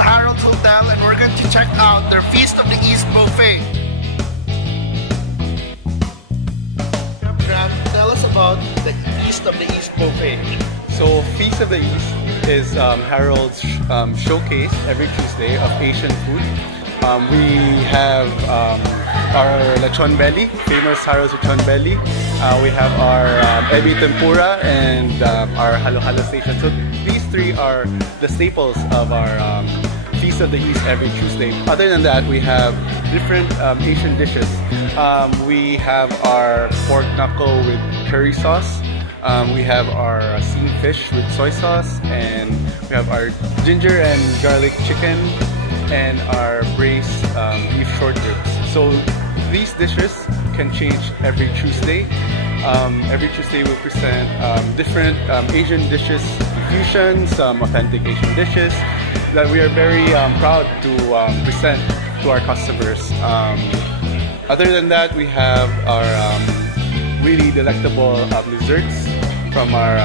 Harold's Hotel and we're going to check out their Feast of the East buffet. Grant, tell us about the Feast of the East buffet. So Feast of the East is Harold's showcase every Tuesday of Asian food. We have our lechon belly, famous Harold's lechon belly. We have our ebi tempura and our halo-halo station. So these three are the staples of our Feast of the East every Tuesday. Other than that, we have different Asian dishes. We have our pork knuckle with curry sauce. We have our steamed fish with soy sauce, and we have our ginger and garlic chicken and our braised beef short ribs. So these dishes can change every Tuesday. Every Tuesday we present different Asian dishes, fusions, authentic Asian dishes that we are very proud to present to our customers. Other than that, we have our really delectable desserts from our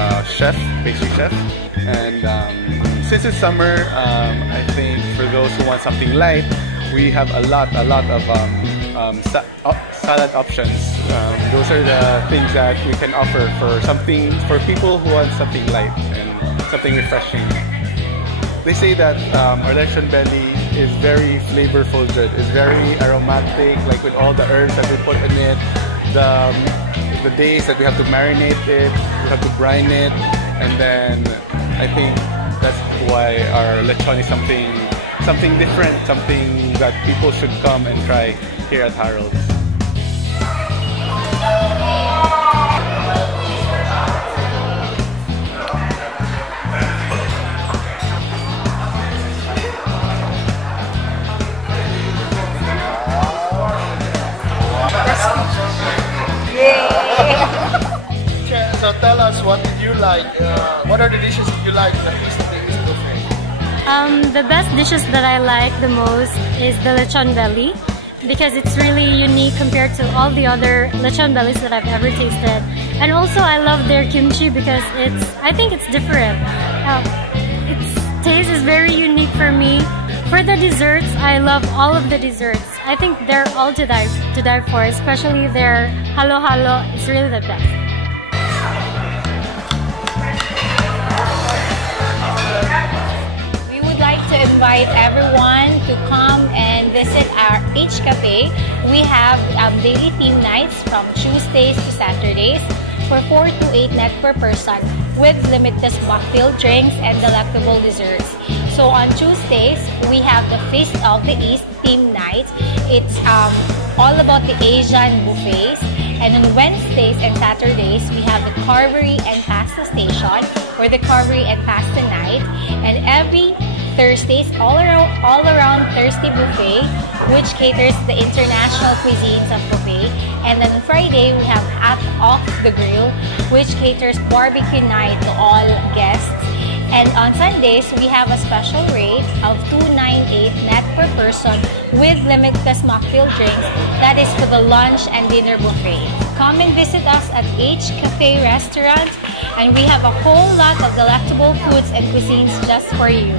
pastry chef. And since it's summer, I think for those who want something light, we have a lot of salad options. Those are the things that we can offer for people who want something light and something refreshing. They say that our lechon belly is very flavorful. It's very aromatic, like with all the herbs that we put in it. The days that we have to marinate it, we have to brine it, and then I think that's why our lechon is something different, something that people should come and try here at Harold's. So tell us, what did you like? What are the dishes that you like in the Feast of the East buffet? The best dishes that I like the most is the lechon belly, because it's really unique compared to all the other lechon bellies that I've ever tasted. And also I love their kimchi because I think it's different. Its taste is very unique for me. For the desserts, I love all of the desserts. I think they're all to die for, especially their halo-halo is really the best. We would like to invite everyone to come and visit our H Cafe. We have daily theme nights from Tuesdays to Saturdays for 4 to 8 net per person with limitless mocktail drinks and delectable desserts. So on Tuesdays, we have the Feast of the East theme night. It's all about the Asian buffets. And on Wednesdays and Saturdays, we have the Carvery and Pasta Station, or the Carvery and Pasta Night. And every Thursdays, all around Thursday buffet, which caters to the international cuisines of buffet. And then on Friday, we have At Off the Grill, which caters barbecue night to all guests. And on Sundays, we have a special rate of $298 net per person with limitless mocktail drinks. That is for the lunch and dinner buffet. Come and visit us at H Cafe Restaurant, and we have a whole lot of delectable foods and cuisines just for you.